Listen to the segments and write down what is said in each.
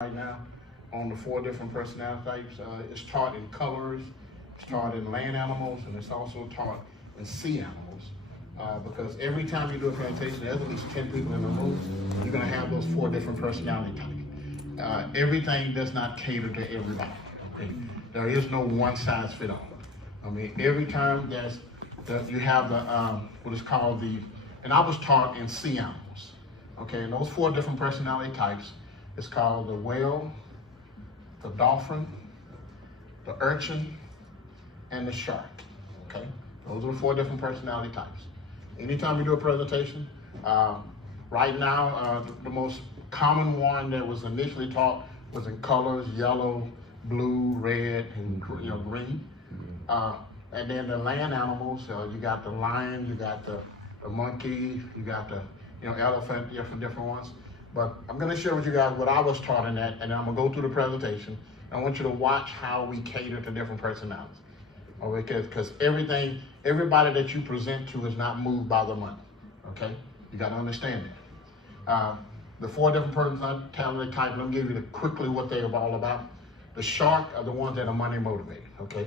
right now on the 4 different personality types. It's taught in colors, it's taught in land animals, and it's also taught in sea animals. Because every time you do a presentation, there's at least 10 people in the room, you're gonna have those 4 different personality types. Everything does not cater to everybody, okay? There is no one size fit all. I mean, every time you have what is called and I was taught in sea animals, okay? And those 4 different personality types, it's called the whale, the dolphin, the urchin, and the shark, okay? Those are the 4 different personality types. Anytime you do a presentation, right now, the most common one that was initially taught was in colors, yellow, blue, red, and green. And then the land animals, you got the lion, you got the monkey, you got the elephant, different ones. But I'm going to share with you guys what I was taught in that, and then I'm going to go through the presentation. I want you to watch how we cater to different personalities. Because everybody that you present to is not moved by the money, okay? You got to understand that. The 4 different personality types, let me give you quickly what they're all about. The shark are the ones that are money motivated, okay?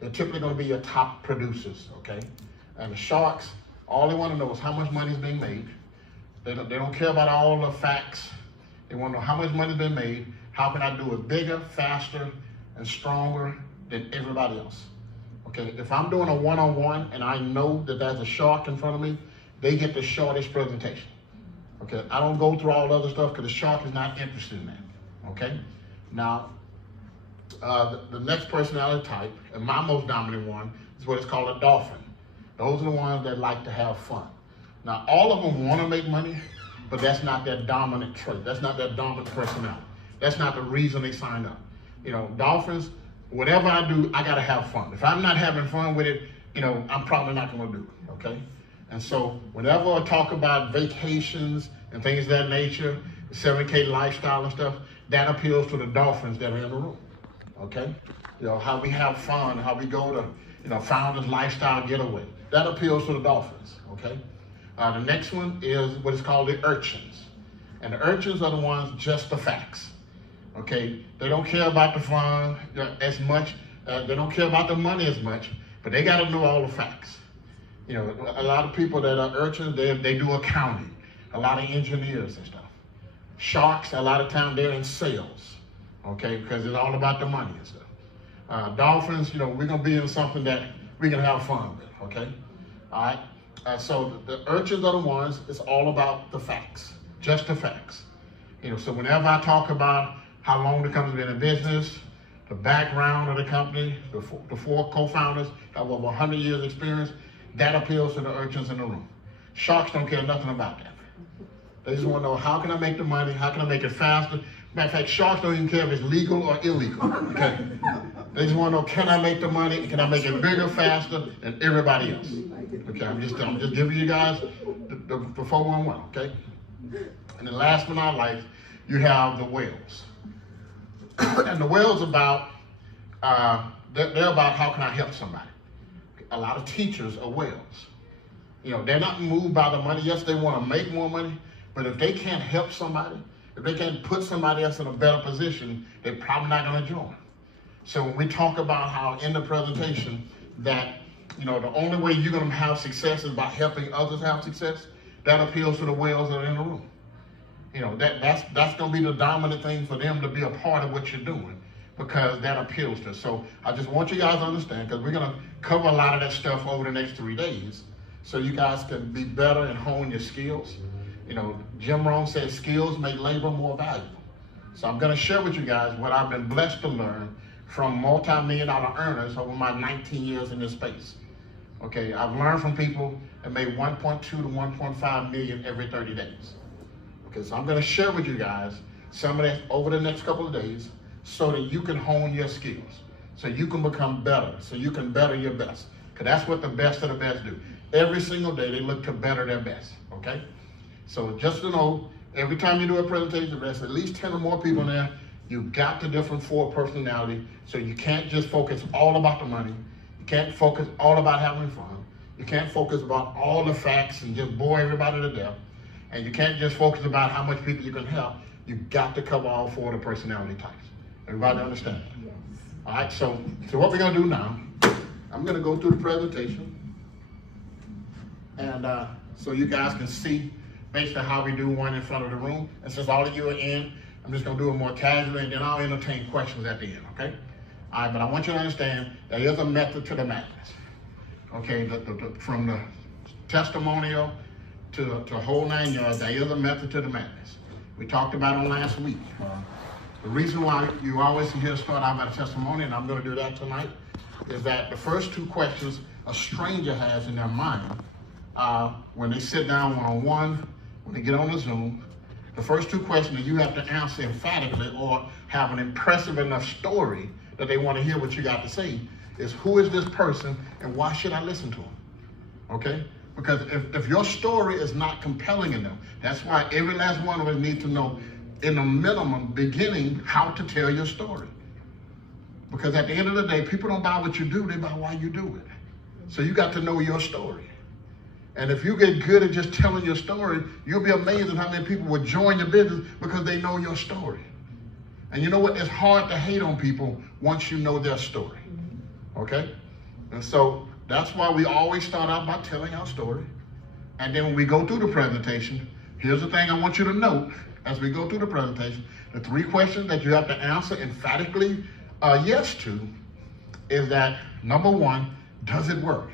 They're typically going to be your top producers, okay? And the sharks, all they want to know is how much money is being made. They don't care about all the facts. They want to know how much money has been made, how can I do it bigger, faster, and stronger than everybody else. Okay, if I'm doing a one-on-one and I know that there's a shark in front of me, they get the shortest presentation. Okay, I don't go through all the other stuff because the shark is not interested in that. Okay, now the next personality type, and my most dominant one, is what is called a dolphin. Those are the ones that like to have fun. Now, all of them want to make money, but that's not their dominant trait. That's not their dominant personality. That's not the reason they signed up. Dolphins, whatever I do, I gotta have fun. If I'm not having fun with it, I'm probably not gonna do it, okay? And so whenever I talk about vacations and things of that nature, the 7K lifestyle and stuff, that appeals to the dolphins that are in the room, okay? How we have fun, how we go to, Founders Lifestyle Getaway. That appeals to the dolphins, okay? The next one is what is called the urchins. And the urchins are the ones, just the facts. Okay, they don't care about the fun as much. They don't care about the money as much, but they got to know all the facts. A lot of people that are urchins, they do accounting. A lot of engineers and stuff. Sharks, a lot of time they're in sales. Okay, because it's all about the money and stuff. Dolphins, we're gonna be in something that we can have fun with. Okay, all right. So the urchins are the ones. It's all about the facts, just the facts. So whenever I talk about how long the company's been in business, the background of the company, the 4 co-founders have over 100 years experience, that appeals to the urchins in the room. Sharks don't care nothing about that. They just want to know, how can I make the money? How can I make it faster? Matter of fact, sharks don't even care if it's legal or illegal, okay? They just want to know, can I make the money? Can I make it bigger, faster than everybody else? Okay, I'm just giving you guys the 411, okay? And then last but not least, you have the whales. And the whales about, they're about how can I help somebody. A lot of teachers are whales. They're not moved by the money. Yes, they want to make more money, but if they can't help somebody, if they can't put somebody else in a better position, they're probably not going to join. So when we talk about how in the presentation that, the only way you're going to have success is by helping others have success, that appeals to the whales that are in the room. That's going to be the dominant thing for them to be a part of what you're doing, because that appeals to us. So I just want you guys to understand, because we're going to cover a lot of that stuff over the next 3 days, so you guys can be better and hone your skills. Jim Rohn says skills make labor more valuable. So I'm going to share with you guys what I've been blessed to learn from multi-million-dollar earners over my 19 years in this space. Okay, I've learned from people that made 1.2 to 1.5 million every 30 days. Okay, so I'm going to share with you guys some of that over the next couple of days so that you can hone your skills, so you can become better, so you can better your best. Because that's what the best of the best do. Every single day they look to better their best, okay? So just to know, every time you do a presentation, there's at least 10 or more people in there. You've got the different 4 personality, so you can't just focus all about the money. You can't focus all about having fun. You can't focus about all the facts and just bore everybody to death. And you can't just focus about how much people you can help. you got to cover all 4 of the personality types. Everybody understand? Yes. All right, so what we're gonna do now, I'm gonna go through the presentation, and so you guys can see basically how we do one in front of the room. And since all of you are in, I'm just gonna do it more casually, and then I'll entertain questions at the end, okay? All right, but I want you to understand there is a method to the madness, okay? From the testimonial to whole 9 yards, there is a method to the madness. We talked about it last week. The reason why you always hear start out by the testimony, and I'm gonna do that tonight, is that the first 2 questions a stranger has in their mind when they sit down one-on-one, when they get on the Zoom, the first 2 questions that you have to answer emphatically or have an impressive enough story that they want to hear what you got to say is, who is this person and why should I listen to him? Okay? Because if your story is not compelling enough, that's why every last one of us needs to know in a minimum beginning how to tell your story. Because at the end of the day, people don't buy what you do, they buy why you do it. So you got to know your story. And if you get good at just telling your story, you'll be amazed at how many people will join your business because they know your story. And you know what? It's hard to hate on people once you know their story. Okay? And so that's why we always start out by telling our story. And then when we go through the presentation, here's the thing I want you to note as we go through the presentation. The 3 questions that you have to answer emphatically yes to is that, number 1, does it work?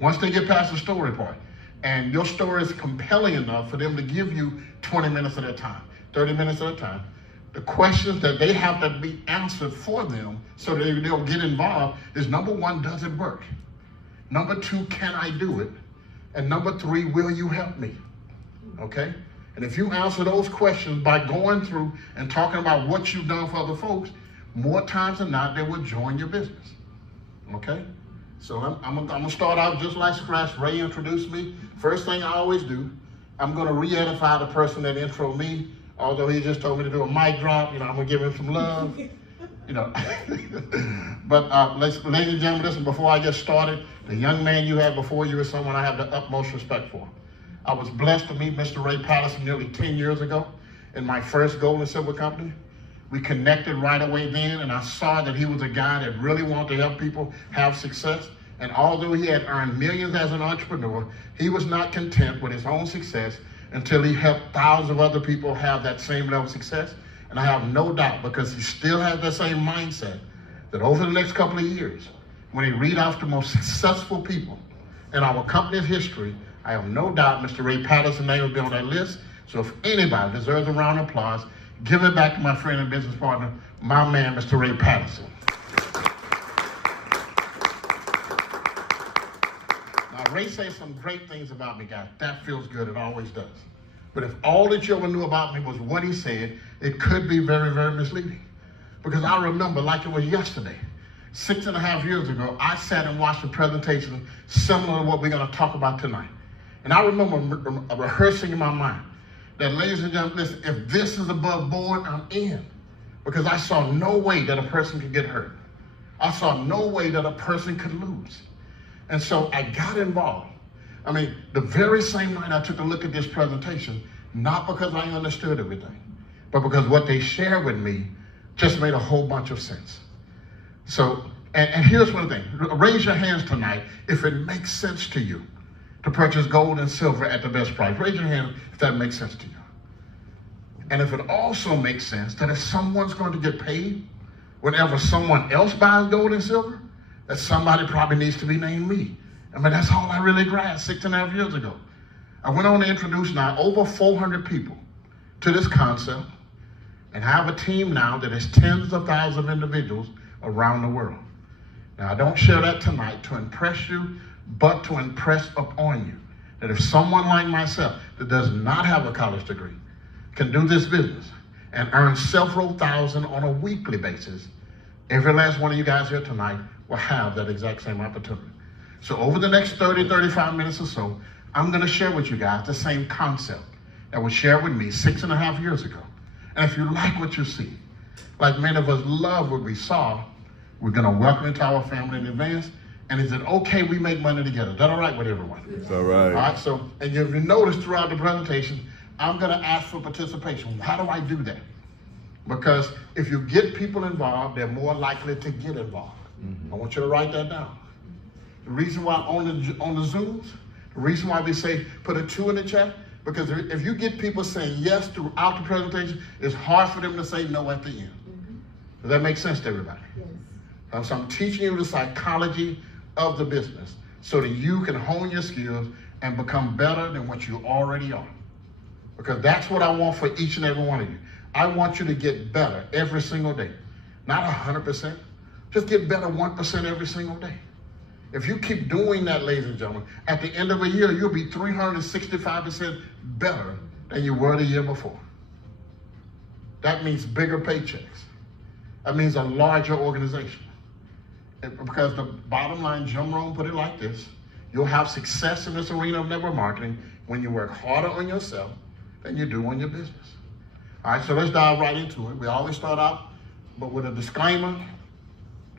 Once they get past the story part, and your story is compelling enough for them to give you 20 minutes at a time, 30 minutes at a time, the questions that they have to be answered for them so that they'll get involved is, number 1, does it work? Number 2, can I do it? And number 3, will you help me? Okay? And if you answer those questions by going through and talking about what you've done for other folks, more times than not, they will join your business. Okay? So I'm gonna start out just like scratch. Ray introduced me. First thing I always do, I'm gonna re-edify the person that introed me. Although he just told me to do a mic drop, I'm gonna give him some love, But ladies and gentlemen, listen, before I get started, the young man you had before you is someone I have the utmost respect for. I was blessed to meet Mr. Ray Patterson nearly 10 years ago in my first gold and silver company. We connected right away then, and I saw that he was a guy that really wanted to help people have success. And although he had earned millions as an entrepreneur, he was not content with his own success until he helped thousands of other people have that same level of success. And I have no doubt, because he still has that same mindset, that over the next couple of years, when he read off the most successful people in our company's history, I have no doubt Mr. Ray Patterson's name will be on that list. So if anybody deserves a round of applause, give it back to my friend and business partner, my man, Mr. Ray Patterson. Now, Ray says some great things about me, guys. That feels good. It always does. But if all that you ever knew about me was what he said, it could be very, very misleading. Because I remember, like it was yesterday, 6.5 years ago, I sat and watched a presentation similar to what we're going to talk about tonight. And I remember rehearsing in my mind that, ladies and gentlemen, listen, if this is above board, I'm in. Because I saw no way that a person could get hurt. I saw no way that a person could lose. And so I got involved. I mean, the very same night I took a look at this presentation, not because I understood everything, but because what they shared with me just made a whole bunch of sense. So, and here's one thing. Raise your hands tonight if it makes sense to you to purchase gold and silver at the best price. Raise your hand if that makes sense to you. And if it also makes sense that if someone's going to get paid whenever someone else buys gold and silver, that somebody probably needs to be named me. I mean, that's all I really grasped 6.5 years ago. I went on to introduce now over 400 people to this concept, and I have a team now that is tens of thousands of individuals around the world. Now, I don't share that tonight to impress you, but to impress upon you that if someone like myself that does not have a college degree can do this business and earn several thousand on a weekly basis, every last one of you guys here tonight will have that exact same opportunity. So over the next 30, 35 minutes or so, I'm going to share with you guys the same concept that was shared with me 6.5 years ago. And if you like what you see, like many of us love what we saw, we're going to welcome you to our family in advance. And is it okay we make money together? Is that all right with everyone? It's all right. All right, so, and if you notice throughout the presentation, I'm going to ask for participation. How do I do that? Because if you get people involved, they're more likely to get involved. I want you to write that down. The reason why on the Zooms, the reason why we say put a 2 in the chat, because if you get people saying yes throughout the presentation, it's hard for them to say no at the end. Does that make sense to everybody? Yes. So I'm teaching you the psychology of the business so that you can hone your skills and become better than what you already are. Because that's what I want for each and every one of you. I want you to get better every single day. Not 100%. Just get better 1% every single day. If you keep doing that, ladies and gentlemen, at the end of a year, you'll be 365% better than you were the year before. That means bigger paychecks. That means a larger organization. Because the bottom line, Jim Rohn put it like this: you'll have success in this arena of network marketing when you work harder on yourself than you do on your business. All right, so let's dive right into it. We always start out but with a disclaimer,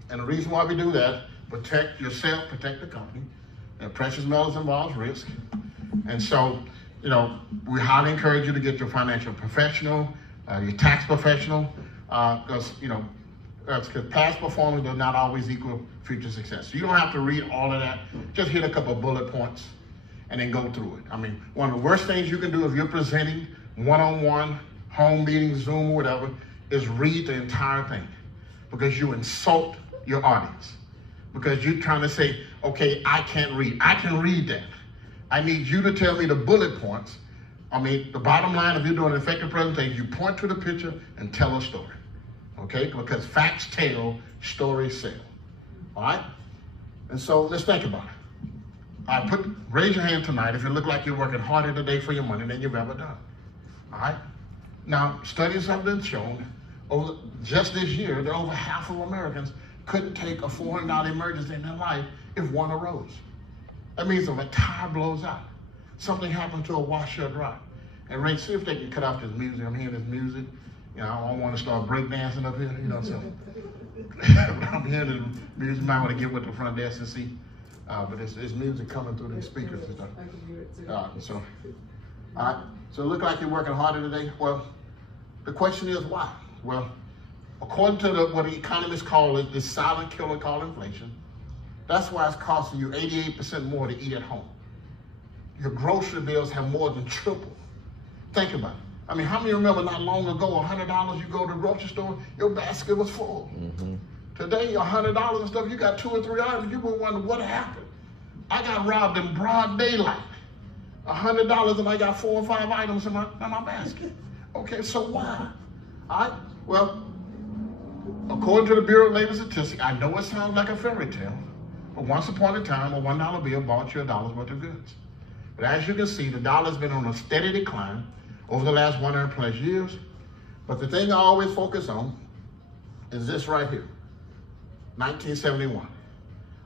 and the reason why we do that: protect yourself, protect the company. And precious metals involves risk. And so, you know, we highly encourage you to get your financial professional, your tax professional, because, you know, because past performance does not always equal future success. So you don't have to read all of that. Just hit a couple of bullet points and then go through it. I mean, one of the worst things you can do if you're presenting one-on-one, home meetings, Zoom, whatever, is read the entire thing, because you insult your audience. Because you're trying to say, okay, I can't read. I can read that. I need you to tell me the bullet points. I mean, the bottom line, if you're doing an effective presentation, you point to the picture and tell a story. Okay? Because facts tell, stories sell. All right? And so let's think about it. Raise your hand tonight if you look like you're working harder today for your money than you've ever done. All right? Now, studies have been shown, just this year, that over half of Americans couldn't take a $400 emergency in their life if one arose. That means if a tire blows out, something happened to a washer or dryer. And Ray, see if they can cut off this music. I'm hearing this music. You know, I don't want to start breakdancing up here, you know, so. I'm hearing this music. You might want to get with the front desk and see. But it's music coming through the speakers and stuff. I can hear it too. All right, so it look like you're working harder today. Well, the question is why? Well, according to what the economists call it, this silent killer called inflation, that's why it's costing you 88% more to eat at home. Your grocery bills have more than tripled. Think about it. I mean, how many remember not long ago, $100 you go to the grocery store, your basket was full. Today, $100 and stuff, you got 2 or 3 items, you would wonder what happened. I got robbed in broad daylight. $100 and I got 4 or 5 items in my basket. Okay, so why? All right, well, according to the Bureau of Labor Statistics, I know it sounds like a fairy tale, but once upon a time, a $1 bill bought you $1 worth of goods. But as you can see, the dollar's been on a steady decline over the last 100 plus years. But the thing I always focus on is this right here, 1971.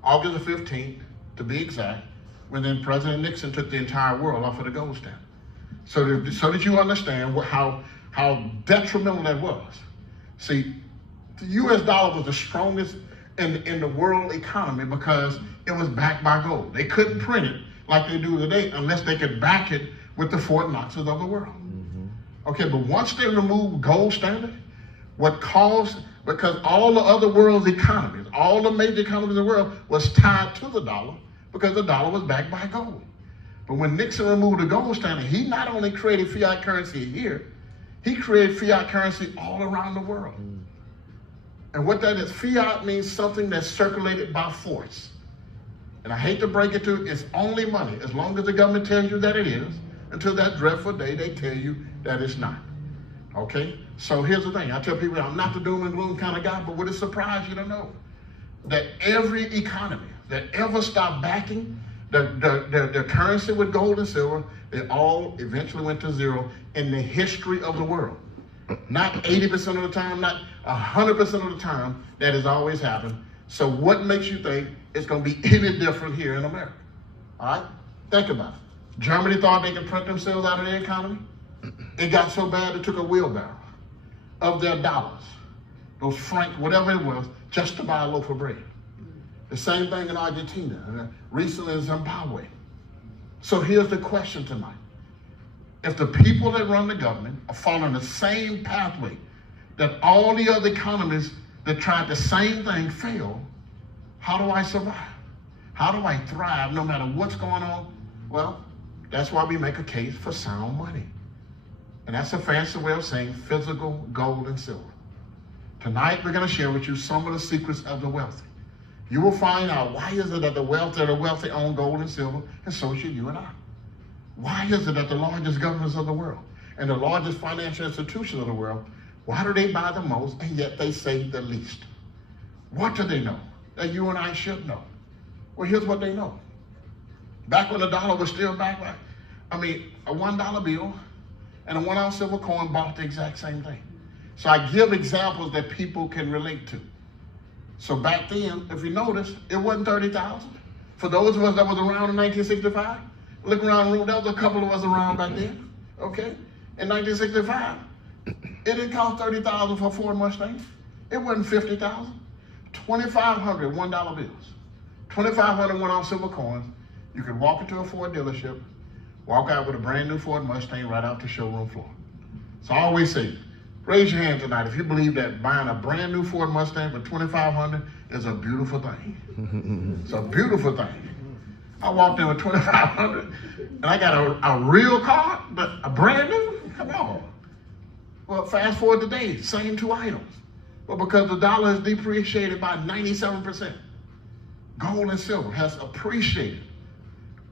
August the 15th, to be exact, when then President Nixon took the entire world off of the gold standard. So that you understand how detrimental that was. See, the US dollar was the strongest in the world economy because it was backed by gold. They couldn't print it like they do today unless they could back it with the Fort Knoxes of the world. Okay, but once they removed gold standard, because all the other world's economies, all the major economies in the world was tied to the dollar because the dollar was backed by gold. But when Nixon removed the gold standard, he not only created fiat currency here, he created fiat currency all around the world. And what that is, fiat means something that's circulated by force. And I hate to break it to you, it's only money, as long as the government tells you that it is, until that dreadful day they tell you that it's not. Okay? So here's the thing. I tell people I'm not the doom and gloom kind of guy, but would it surprise you to know that every economy that ever stopped backing their currency with gold and silver, they all eventually went to zero in the history of the world. Not 80% of the time, not 100% of the time, that has always happened. So what makes you think it's going to be any different here in America? All right? Think about it. Germany thought they could print themselves out of their economy. It got so bad it took a wheelbarrow of their dollars, those francs, whatever it was, just to buy a loaf of bread. The same thing in Argentina, and recently in Zimbabwe. So here's the question tonight. if the people that run the government are following the same pathway that all the other economies that tried the same thing failed, how do I survive? How do I thrive no matter what's going on? Well, that's why we make a case for sound money. And that's a fancy way of saying physical gold and silver. Tonight, we're going to share with you some of the secrets of the wealthy. You will find out why is it that the wealthy own gold and silver, and so should you and I. Why is it that the largest governments of the world and the largest financial institutions of the world, why do they buy the most and yet they save the least? What do they know that you and I should know? Well, here's what they know. Back when the dollar was still back, a $1 bill and a 1 ounce silver coin bought the exact same thing. So I give examples that people can relate to. So back then, if you notice, it wasn't 30,000. For those of us that was around in 1965, look around the room, there was a couple of us around back then, okay? In 1965, it didn't cost 30,000 for a Ford Mustang. It wasn't 50,000. 2,500 $1 bills, 2,500 1 ounce silver coins. You could walk into a Ford dealership, walk out with a brand new Ford Mustang right out the showroom floor. So I always say, raise your hand tonight if you believe that buying a brand new Ford Mustang for 2,500 is a beautiful thing. It's a beautiful thing. I walked in with 2,500 and I got a real car, but a brand new? Come on. Well, fast forward today, same two items. But because the dollar is depreciated by 97%, gold and silver has appreciated.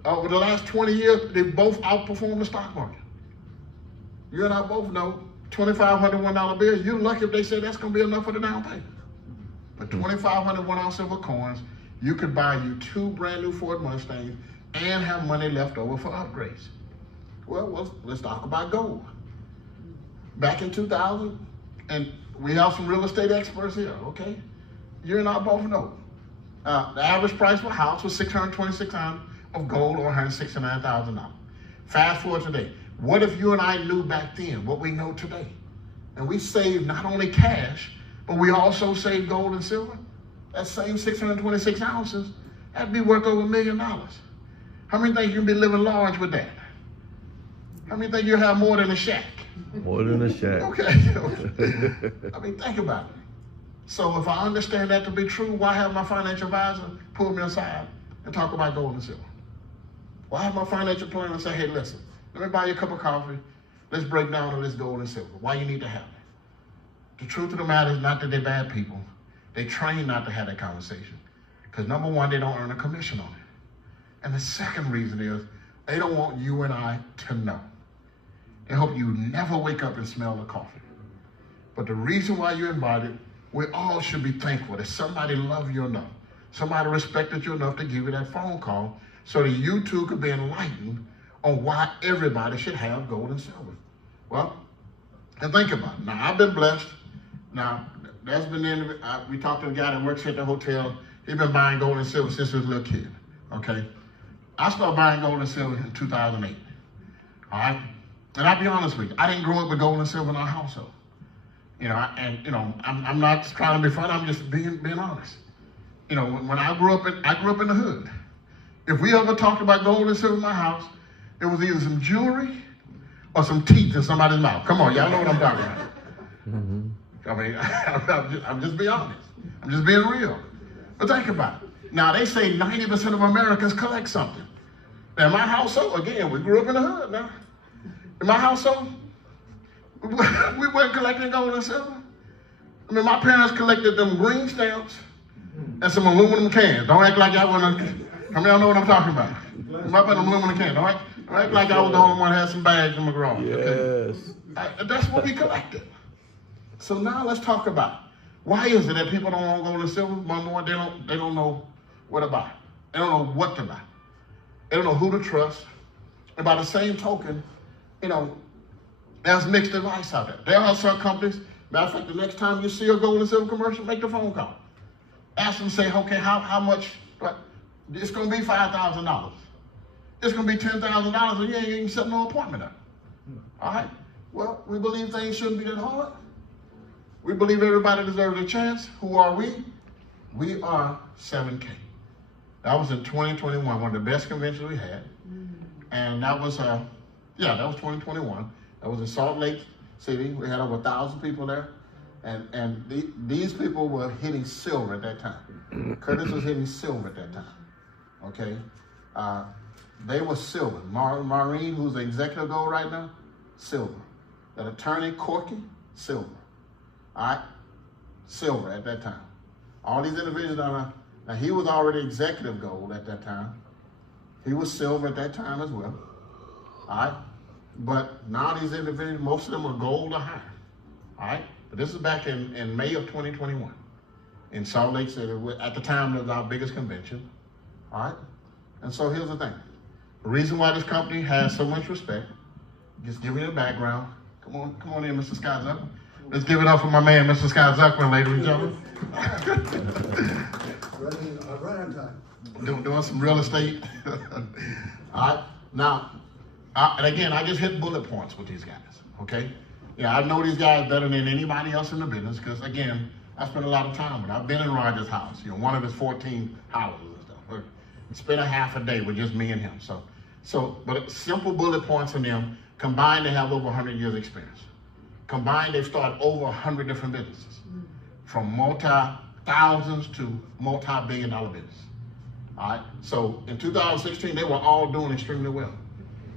Over the last 20 years, they both outperformed the stock market. You and I both know 2,500 $1 bill, you're lucky if they say that's going to be enough for the down payment. But 2,500 1 ounce silver coins, you could buy you 2 brand new Ford Mustangs and have money left over for upgrades. Well, let's talk about gold. Back in 2000, and we have some real estate experts here, okay? You and I both know. The average price for a house was $626 of gold or $169,000. Fast forward today. What if you and I knew back then what we know today? And we saved not only cash, but we also saved gold and silver. That same 626 ounces, that'd be worth over $1 million. How many think you can be living large with that? How many think you have more than a shack? More than a shack. Okay. Think about it. So if I understand that to be true, why have my financial advisor pull me aside and talk about gold and silver? Why have my financial planner say, hey, listen, let me buy you a cup of coffee. Let's break down on this gold and silver. Why you need to have it? The truth of the matter is not that they're bad people. They train not to have that conversation. Because number one, they don't earn a commission on it. And the second reason is they don't want you and I to know. They hope you never wake up and smell the coffee. But the reason why you're invited, we all should be thankful that somebody loved you enough, somebody respected you enough to give you that phone call so that you too could be enlightened on why everybody should have gold and silver. Well, and think about it. Now, I've been blessed. Now, that's been we talked to a guy that works at the hotel. He's been buying gold and silver since he was a little kid, okay? I started buying gold and silver in 2008, all right? And I'll be honest with you, I didn't grow up with gold and silver in our household. I'm not trying to be funny, I'm just being honest. When I grew up in the hood. If we ever talked about gold and silver in my house, it was either some jewelry or some teeth in somebody's mouth. Come on, y'all know what I'm talking about. Mm-hmm. I'm just being honest. I'm just being real. But think about it. Now, they say 90% of Americans collect something. Now, in my household, again, we grew up in the hood now. In my household, we weren't collecting gold and silver. My parents collected them green stamps and some aluminum cans. Don't act like y'all want to. How many of y'all know what I'm talking about? My put aluminum cans. Don't act like I was the only one that had some bags in my garage. Yes. Okay? That's what we collected. So now let's talk about why is it that people don't want gold and silver? One more, they don't know what to buy. They don't know what to buy. They don't know who to trust. And by the same token, there's mixed advice out there. There are some companies, matter of fact, the next time you see a gold and silver commercial, make the phone call. Ask them, say, okay, how much? It's going to be $5,000. It's going to be $10,000, and you ain't even set no appointment up. All right? Well, we believe things shouldn't be that hard. We believe everybody deserves a chance. Who are we? We are 7K. That was in 2021, one of the best conventions we had. And that was Yeah, that was 2021. That was in Salt Lake City. We had over 1,000 people there. And these people were hitting silver at that time. Curtis was hitting silver at that time. Okay? They were silver. Maureen, who's the executive gold right now, silver. That attorney, Corky, silver. All right? Silver at that time. All these individuals now he was already executive gold at that time. He was silver at that time as well. All right? But now these individuals, most of them are gold or higher. All right? But this is back in May of 2021 in Salt Lake City. At the time, it was our biggest convention. All right? And so here's the thing. The reason why this company has so much respect, just give you the background. Come on in, Mr. Scott Zuckman. Let's give it up for my man, Mr. Scott Zuckman, ladies and gentlemen. Right on time. Doing some real estate. All right? Now, and again, I just hit bullet points with these guys, okay? Yeah, I know these guys better than anybody else in the business because, again, I spent a lot of time with them. I've been in Roger's house, one of his 14 houses and stuff. Spent a half a day with just me and him. But simple bullet points in them. Combined, they have over 100 years experience. Combined, they've started over 100 different businesses, from multi-thousands to multi-billion-dollar business. All right. So in 2016, they were all doing extremely well.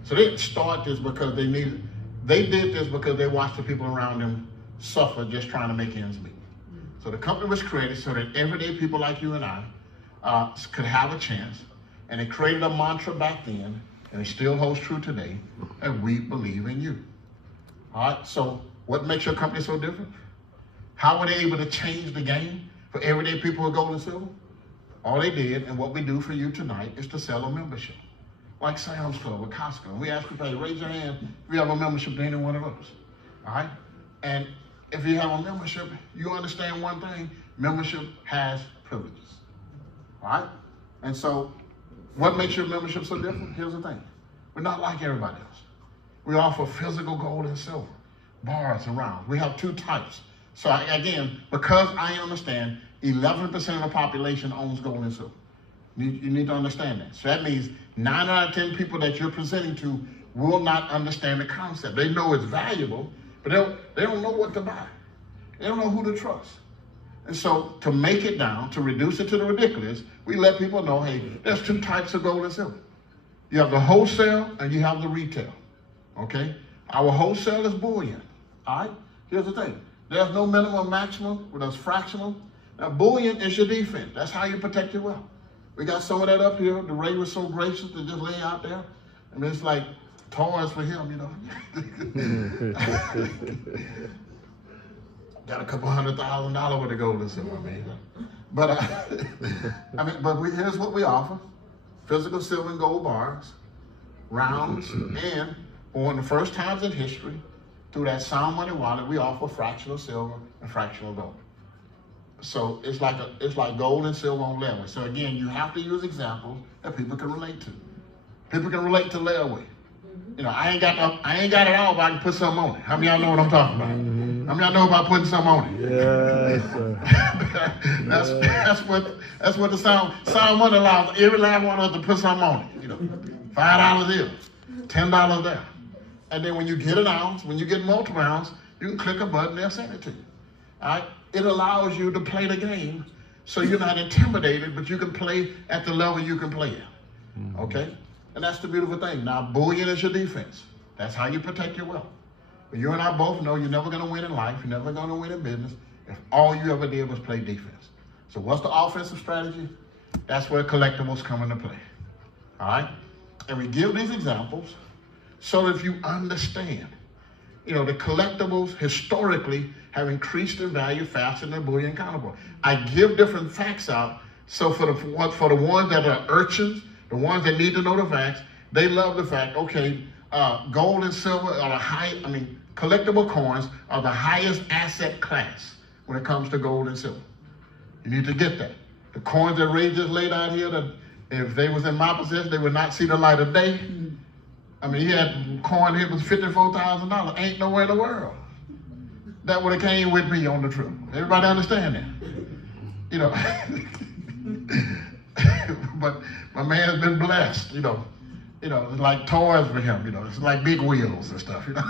So they didn't start this because they did this because they watched the people around them suffer just trying to make ends meet. So the company was created so that everyday people like you and I could have a chance. And they created a mantra back then, and it still holds true today, that we believe in you. All right, so what makes your company so different? How were they able to change the game for everyday people with gold and silver? All they did, and what we do for you tonight, is to sell a membership. Like Sam's Club or Costco. We ask people, hey, raise your hand if you have a membership to any one of those. All right? And if you have a membership, you understand one thing, membership has privileges. All right? And so, what makes your membership so different? Here's the thing. We're not like everybody else. We offer physical gold and silver, bars and rounds. We have two types. So again, because I understand 11% of the population owns gold and silver. You need to understand that. So that means 9 out of 10 people that you're presenting to will not understand the concept. They know it's valuable, but they don't know what to buy. They don't know who to trust. And so to make it down, to reduce it to the ridiculous, we let people know, hey, there's two types of gold and silver. You have the wholesale and you have the retail, okay? Our wholesale is bullion, all right? Here's the thing. There's no minimum maximum, but there's fractional. Now, bullion is your defense. That's how you protect your wealth. We got some of that up here. The Ray was so gracious to just lay out there. I mean, it's like toys for him, Got a couple $100,000 worth of gold and silver, man. But here's what we offer: physical silver and gold bars, rounds, and for one of the first times in history, through that Sound Money wallet, we offer fractional silver and fractional gold. So it's like gold and silver on leverage. So again, you have to use examples that people can relate to. People can relate to layaway. I ain't got it all, but I can put something on it. How many of y'all know what I'm talking about? How many of y'all know about putting something on it? Yes, sir. that's what the Sound Money allows every last one of us to put something on it. $5 here, $10 there. And then when you get an ounce, when you get multiple ounce, you can click a button, they'll send it to you. All right? It allows you to play the game so you're not intimidated, but you can play at the level you can play at. Okay? And that's the beautiful thing. Now, bullion is your defense. That's how you protect your wealth. But you and I both know you're never going to win in life. You're never going to win in business if all you ever did was play defense. So what's the offensive strategy? That's where collectibles come into play. All right? And we give these examples so that you understand, the collectibles historically have increased in value faster than the bullion counterpart. I give different facts out, so for the ones that are urchins, the ones that need to know the facts, they love the fact, okay, gold and silver are collectible coins are the highest asset class when it comes to gold and silver. You need to get that. The coins that Ray just laid out here, that if they was in my possession, they would not see the light of day. He had a coin here was $54,000. Ain't nowhere in the world that would have came with me on the trip. Everybody understand that? But my man's been blessed, You know, it's like toys for him, you know, it's like big wheels and stuff, you know.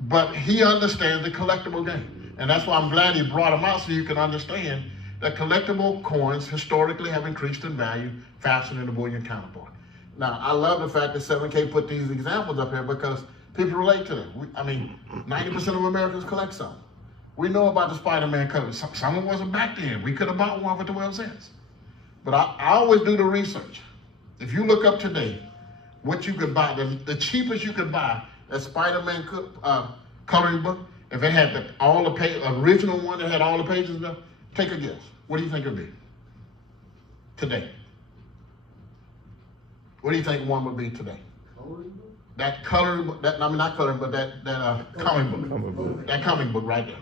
But he understands the collectible game. And that's why I'm glad he brought him out so you can understand that collectible coins historically have increased in value faster than the bullion counterpart. Now, I love the fact that 7K put these examples up here because people relate to them. 90% of Americans collect some. We know about the Spider-Man covers. Some of us are back then. We could have bought one for 12 cents. But I always do the research. If you look up today, what you could buy, the cheapest you could buy, a Spider-Man coloring book, if it had original one that had all the pages in there, take a guess. What do you think it would be today? What do you think one would be today? Coloring book? That coloring book, not coloring, but that comic book. That comic book right there.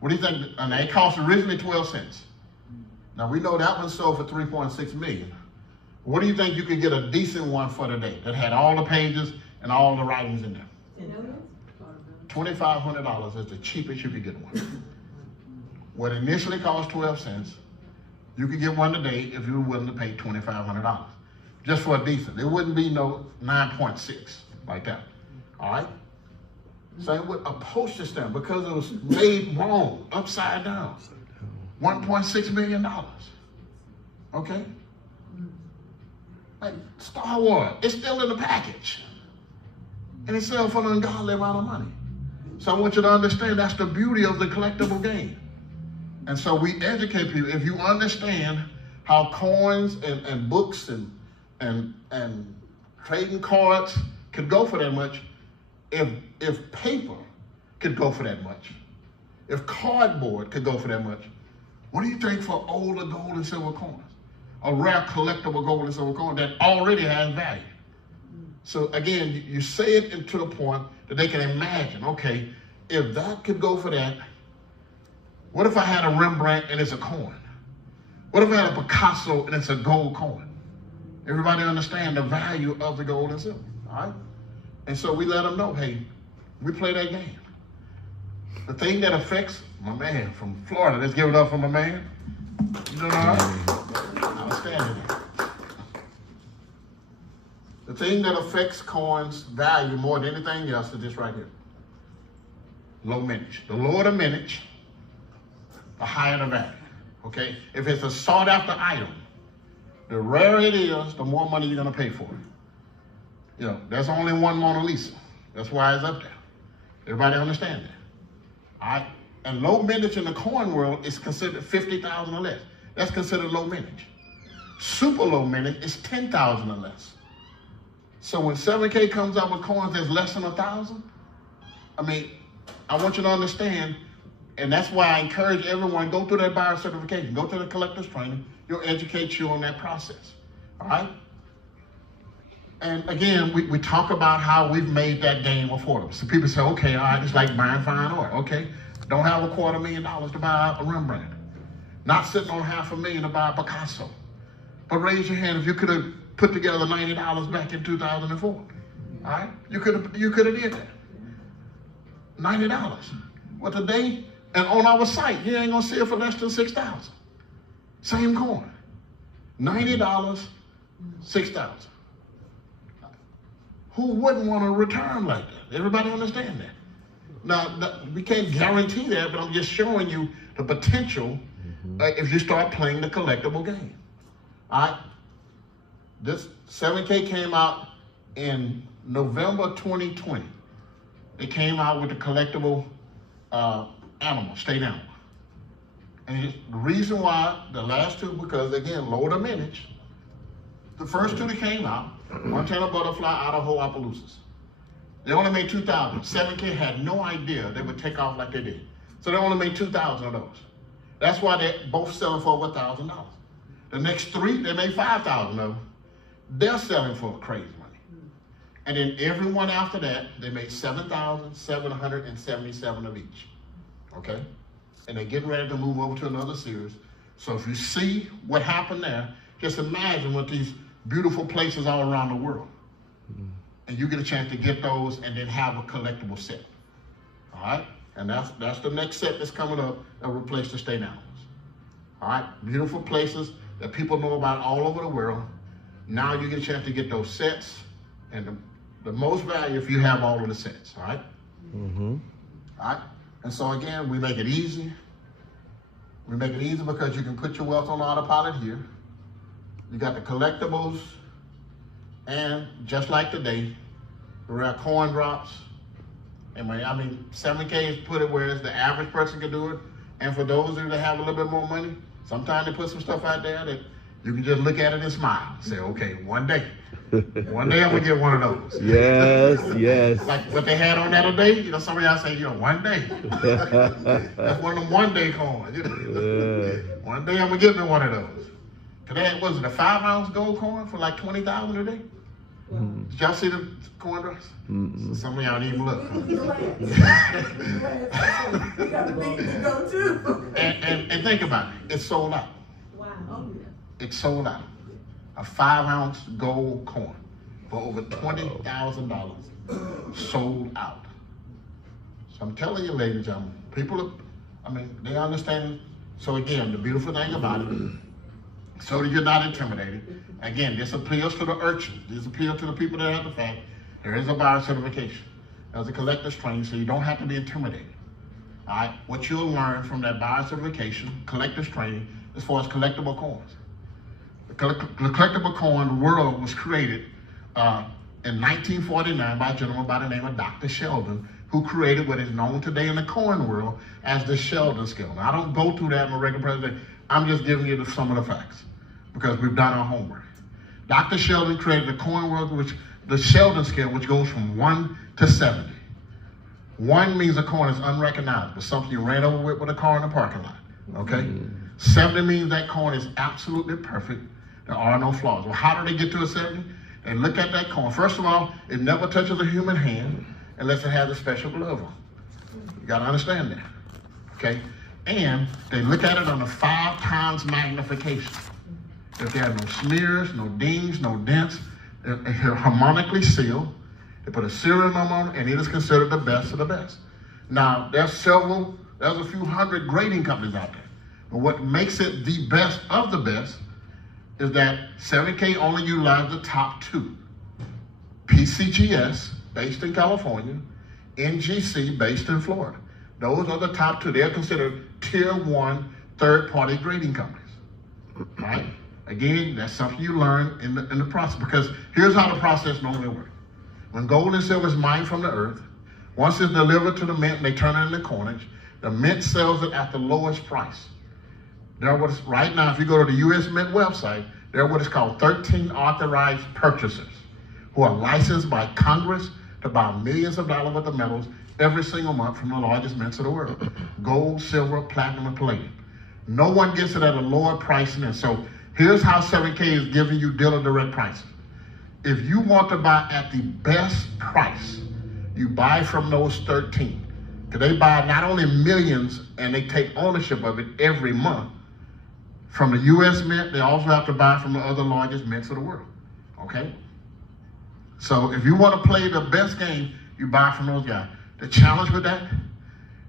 What do you think? And it cost originally 12 cents. Now we know that one sold for 3.6 million. What do you think you could get a decent one for today that had all the pages and all the writings in there? $2,500 is the cheapest you could get one. What initially cost 12 cents, you could get one today if you were willing to pay $2,500. Just for a decent. It wouldn't be no 9.6 like that. All right? Same with a postage stamp because it was made wrong, upside down. $1.6 million. Okay? Like Star Wars, it's still in the package. And it's selling for an ungodly amount of money. So I want you to understand that's the beauty of the collectible game. And so we educate people. If you understand how coins and books and trading cards could go for that much, if paper could go for that much, if cardboard could go for that much, what do you think for older gold and silver coins? A rare collectible gold and silver coin that already has value. So again, you say it to the point that they can imagine, okay, if that could go for that, what if I had a Rembrandt and it's a coin? What if I had a Picasso and it's a gold coin? Everybody understand the value of the gold and silver, all right? And so we let them know, hey, we play that game. The thing that affects my man from Florida, let's give it up for my man. You doing all right? Outstanding. The thing that affects coins' value more than anything else is this right here. Low mintage. The lower the mintage, the higher the value, okay? If it's a sought after item, the rarer it is, the more money you're gonna pay for it. You know, there's only one Mona Lisa. That's why it's up there. Everybody understand that? All right? And low mintage in the coin world is considered 50,000 or less. That's considered low mintage. Super low mintage is 10,000 or less. So when 7K comes out with coins that's less than 1,000, I mean, I want you to understand, and that's why I encourage everyone, go through that buyer certification, go to the collector's training, it'll educate you on that process, all right? And again, we talk about how we've made that game affordable. So people say, okay, all right, it's like buying fine art, okay? Don't have $250,000 to buy a Rembrandt. Not sitting on $500,000 to buy a Picasso. But raise your hand if you could have put together $90 back in 2004, all right? You could have did that. $90. Well, today, and on our site, you ain't gonna see it for less than $6,000. Same coin. $90, $6,000. Who wouldn't want to return like that? Everybody understand that? Now, we can't guarantee that, but I'm just showing you the potential if you start playing the collectible game. All right? This 7K came out in November 2020. It came out with the collectible animal, state animal. And the reason why, the last two, because again, low the mintage. The first two that came out, Montana Butterfly, Idaho Appaloosas. They only made 2,000. 7K had no idea they would take off like they did. So they only made 2,000 of those. That's why they're both selling for over $1,000. The next three, they made 5,000 of them. They're selling for crazy money. And then every one after that, they made 7,777 of each. Okay? And they're getting ready to move over to another series. So if you see what happened there, just imagine what these beautiful places all around the world. And you get a chance to get those and then have a collectible set. All right? And that's the next set that's coming up that will replace the state animals. All right? Beautiful places that people know about all over the world. Now you get a chance to get those sets, and the most value if you have all of the sets, all right? Mm-hmm. All right? And so again, we make it easy. We make it easy because you can put your wealth on autopilot here. You got the collectibles, and just like today, the rare coin drops. And I mean, 7K is put it where the average person can do it. And for those of you that have a little bit more money, sometimes they put some stuff out there that you can just look at it and smile. Say, okay, one day I'm gonna get one of those. Yes, yes. Like what they had on that other day, you know, some of y'all say, one day. That's one of them one-day coins. One day I'm gonna get me one of those. Today, was it a 5-ounce gold coin for like $20,000 a day? Mm-hmm. Did y'all see the coin drops? Mm-hmm. So some of y'all didn't even look. and think about it. It's sold out. Wow. It's sold out. A 5-ounce gold coin for over $20,000 sold out. So I'm telling you, ladies and gentlemen, people they understand. So again, the beautiful thing about it, so that you're not intimidated. Again, this appeals to the urchins. This appeals to the people that have the fact. There is a buyer certification. There's a collector's training, so you don't have to be intimidated. All right, what you'll learn from that buyer certification, collector's training, as far as collectible coins. The collectible coin world was created in 1949 by a gentleman by the name of Dr. Sheldon, who created what is known today in the coin world as the Sheldon scale. Now, I don't go through that in a regular presentation. I'm just giving you some of the facts because we've done our homework. Dr. Sheldon created the coin world, the Sheldon scale, which goes from 1 to 70. 1 means a coin is unrecognizable, something you ran over with a car in the parking lot, okay? Mm-hmm. 70 means that coin is absolutely perfect. There are no flaws. Well, how do they get to a 70? They look at that coin. First of all, it never touches a human hand unless it has a special glove on. You gotta understand that, okay? And they look at it on a 5 times magnification. If there are no smears, no dings, no dents, they're harmonically sealed. They put a serial number on it, and it is considered the best of the best. Now, there's a few hundred grading companies out there. But what makes it the best of the best is that 7K only utilizes the top 2. PCGS, based in California, NGC, based in Florida. Those are the top 2. They're considered tier 1 third-party grading companies, right? Again, that's something you learn in the process, because here's how the process normally works. When gold and silver is mined from the earth, once it's delivered to the mint and they turn it into coinage, the mint sells it at the lowest price. Right now, if you go to the U.S. Mint website, there are what is called 13 authorized purchasers who are licensed by Congress to buy millions of dollars worth of metals every single month from the largest mints of the world. Gold, silver, platinum, and palladium. No one gets it at a lower price than this. So here's how 7K is giving you dealer direct pricing. If you want to buy at the best price, you buy from those 13. Because they buy not only millions and they take ownership of it every month. From the U.S. Mint, they also have to buy from the other largest mints of the world, okay? So if you want to play the best game, you buy from those guys. The challenge with that,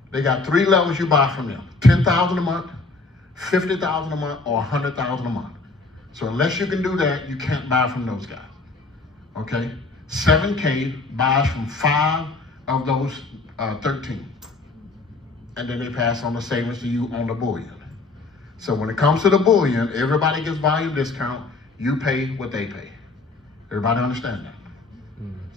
they got 3 levels you buy from them. $10,000 a month, $50,000 a month, or $100,000 a month. So unless you can do that, you can't buy from those guys, okay? 7K buys from 5 of those 13. And then they pass on the savings to you on the bullion. So when it comes to the bullion, everybody gets volume discount. You pay what they pay. Everybody understand that?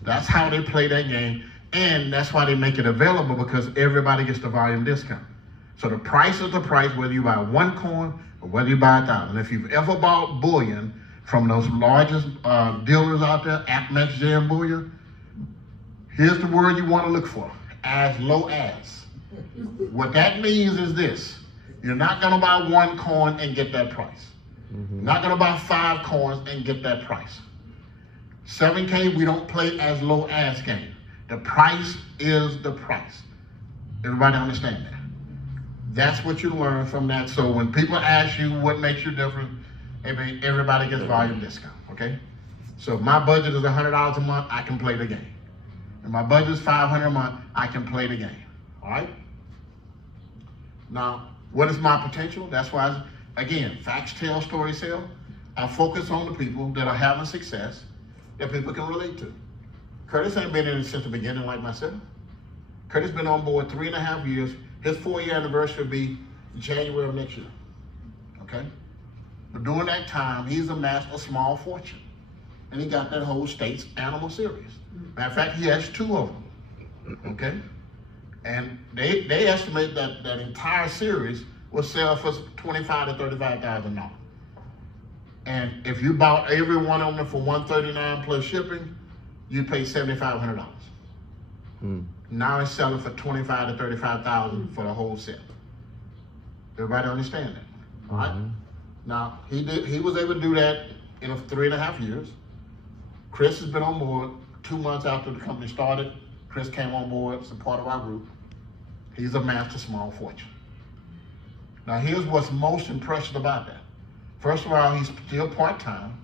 That's how they play that game. And that's why they make it available, because everybody gets the volume discount. So the price is the price, whether you buy 1 coin or whether you buy 1,000. If you've ever bought bullion from those largest dealers out there, APMEX, JM Bullion, here's the word you want to look for: as low as. What that means is this: you're not going to buy 1 coin and get that price. You're not going to buy 5 coins and get that price. 7K, we don't play as low as game. The price is the price. Everybody understand that? That's what you learn from that. So when people ask you what makes you different, everybody gets volume discount, okay? So if my budget is $100 a month, I can play the game. If my budget is $500 a month, I can play the game, all right? Now, what is my potential? That's why again, facts tell, stories sell. I focus on the people that are having success that people can relate to. Curtis ain't been in it since the beginning like myself. Curtis been on board 3.5 years. His 4-year anniversary will be January of next year, okay? But during that time, he's amassed a small fortune. And he got that whole state's animal series. Matter of fact, he has 2 of them, okay? And they estimate that that entire series will sell for $25,000 to $35,000. And if you bought every one of them for $139 plus shipping, you pay $7,500. Now it's selling for $25,000 to $35,000 for the whole set. Everybody understand that? All right. Now he was able to do that in 3.5 years. Chris has been on board 2 months after the company started. Chris came on board as a part of our group. He's amassed a small fortune. Now here's what's most impressive about that. First of all, he's still part-time,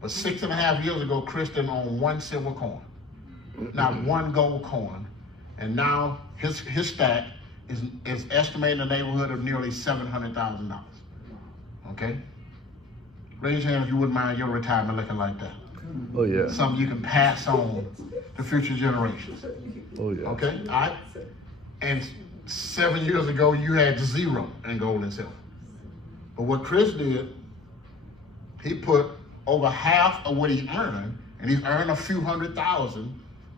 but 6.5 years ago, Chris didn't own 1 silver coin, not 1 gold coin, and now his stack is estimated in the neighborhood of nearly $700,000. Okay? Raise your hand if you wouldn't mind your retirement looking like that. Oh yeah. Something you can pass on to future generations. Oh yeah. Okay? All right? And 7 years ago, you had 0 in gold and silver. But what Chris did, he put over half of what he earned, and he's earned a few $100,000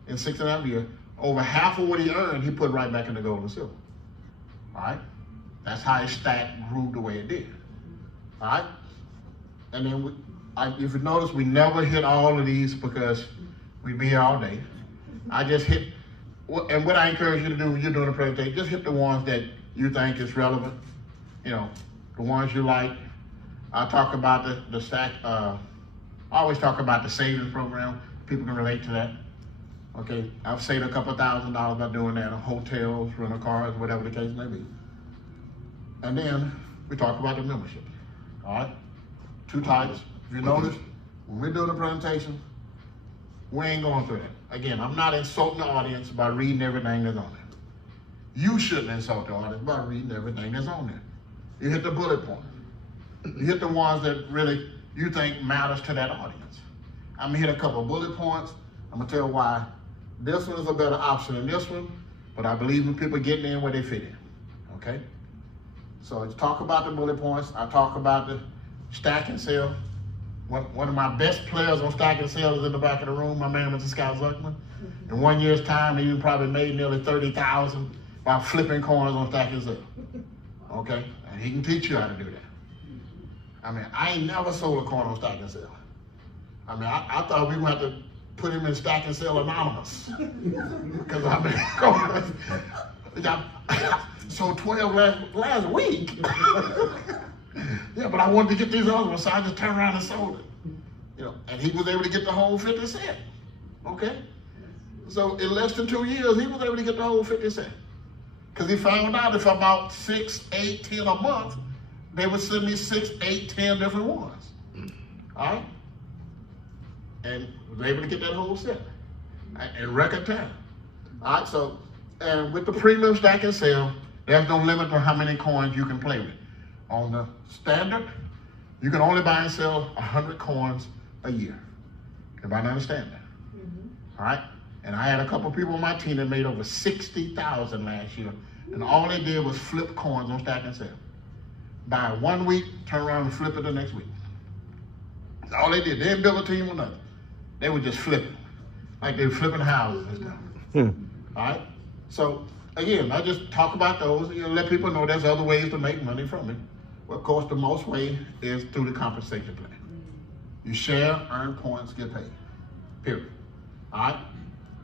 in 6.5 years. Over half of what he earned, he put right back into gold and silver. All right? That's how his stack grew the way it did. All right? And then, if you notice, we never hit all of these because we'd be here all day. I just hit, and what I encourage you to do when you're doing a presentation, just hit the ones that you think is relevant. You know, the ones you like. I talk about the stack, I always talk about the savings program. People can relate to that. Okay, I've saved a couple $1,000s by doing that on hotels, rental cars, whatever the case may be. And then we talk about the membership. All right, 2 types. If you notice, when we're doing a presentation, we ain't going through that. Again, I'm not insulting the audience by reading everything that's on there. You shouldn't insult the audience by reading everything that's on there. You hit the bullet point. You hit the ones that really you think matters to that audience. I'm gonna hit a couple of bullet points. I'm gonna tell why this one is a better option than this one, but I believe in people getting in where they fit in, okay? So let's talk about the bullet points. I talk about the stack and sell. One of my best players on stack and sell is in the back of the room, my man, Mr. Scott Zuckman. In 1 year's time, he probably made nearly $30,000 by flipping coins on stack and sell, okay? And he can teach you how to do that. I mean, I ain't never sold a coin on stack and sell. I mean, I thought we were going to have to put him in stack and sell anonymous. Because I mean, I sold 12 last week. Yeah, but I wanted to get these other ones, so I just turned around and sold it. You know, and he was able to get the whole 50 cents. Okay? So in less than 2 years, he was able to get the whole 50 cents. Because he found out if I bought 6, 8, 10 a month, they would send me 6, 8, 10 different ones. All right? And was able to get that whole set in record time. All right, so, and with the premium stack and sell, there's no limit on how many coins you can play with. On the standard, you can only buy and sell 100 coins a year. Everybody understand that? All right? And I had a couple people on my team that made over 60,000 last year, and all they did was flip coins on stack and sell. Buy it 1 week, turn around and flip it the next week. That's all they did. They didn't build a team or nothing. They were just flipping, like they were flipping houses and stuff. All right? So, again, I just talk about those, you know, let people know there's other ways to make money from it. Well, of course, the most way is through the compensation plan. You share, earn points, get paid, period. All right?